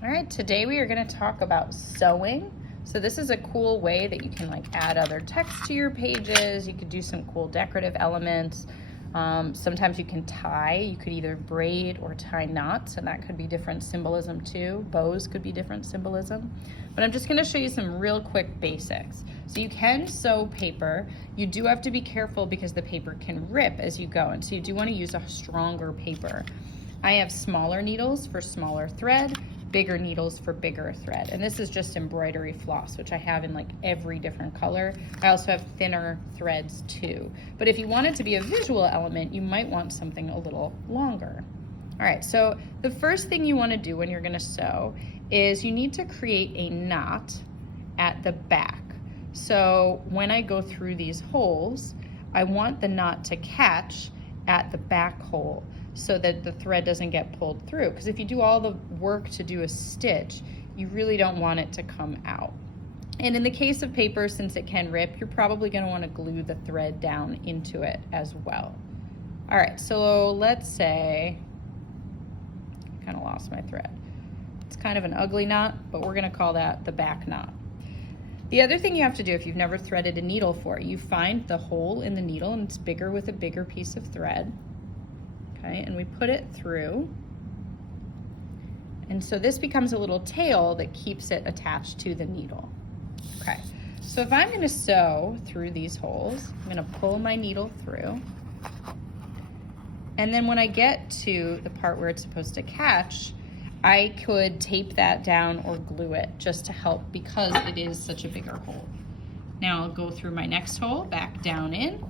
All right, today we are going to talk about sewing. So this is a cool way that you can add other text to your pages. You could do some cool decorative elements. Sometimes you can tie. You could either braid or tie knots, and that could be different symbolism too. Bows could be different symbolism. But I'm just going to show you some real quick basics. So you can sew paper. You do have to be careful because the paper can rip as you go, and so you do want to use a stronger paper. I have smaller needles for smaller thread, bigger needles for bigger thread. And this is just embroidery floss, which I have in every different color. I also have thinner threads too. But if you want it to be a visual element, you might want something a little longer. All right, so the first thing you want to do when you're gonna sew is you need to create a knot at the back. So when I go through these holes, I want the knot to catch at the back hole so that the thread doesn't get pulled through. Because if you do all the work to do a stitch, you really don't want it to come out. And in the case of paper, since it can rip, you're probably gonna wanna glue the thread down into it as well. All right, so let's say, I kind of lost my thread. It's kind of an ugly knot, but we're gonna call that the back knot. The other thing you have to do if you've never threaded a needle for, you find the hole in the needle and it's bigger with a bigger piece of thread. Okay, and we put it through. And so this becomes a little tail that keeps it attached to the needle. Okay, so if I'm gonna sew through these holes, I'm gonna pull my needle through. And then when I get to the part where it's supposed to catch, I could tape that down or glue it just to help because it is such a bigger hole. Now I'll go through my next hole, back down in,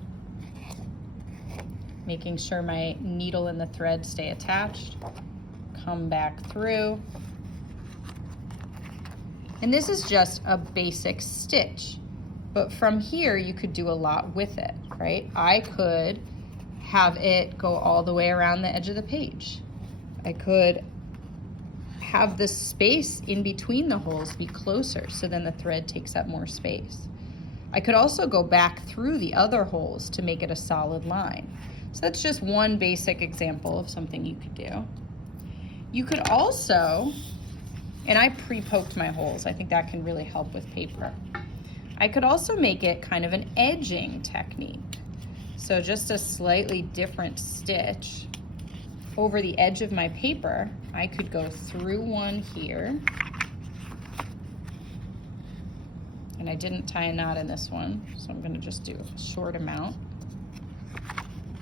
making sure my needle and the thread stay attached. Come back through. And this is just a basic stitch, but from here you could do a lot with it, right? I could have it go all the way around the edge of the page. I could have the space in between the holes be closer so then the thread takes up more space. I could also go back through the other holes to make it a solid line. So that's just one basic example of something you could do. You could also, and I pre-poked my holes, I think that can really help with paper. I could also make it kind of an edging technique. So just a slightly different stitch over the edge of my paper. I could go through one here. And I didn't tie a knot in this one, so I'm gonna just do a short amount.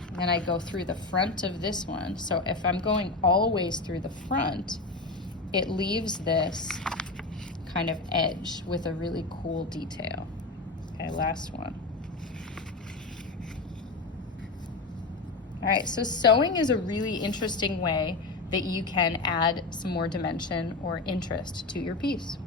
And then I go through the front of this one. So if I'm going always through the front, it leaves this kind of edge with a really cool detail. Okay, last one. All right, so sewing is a really interesting way that you can add some more dimension or interest to your piece.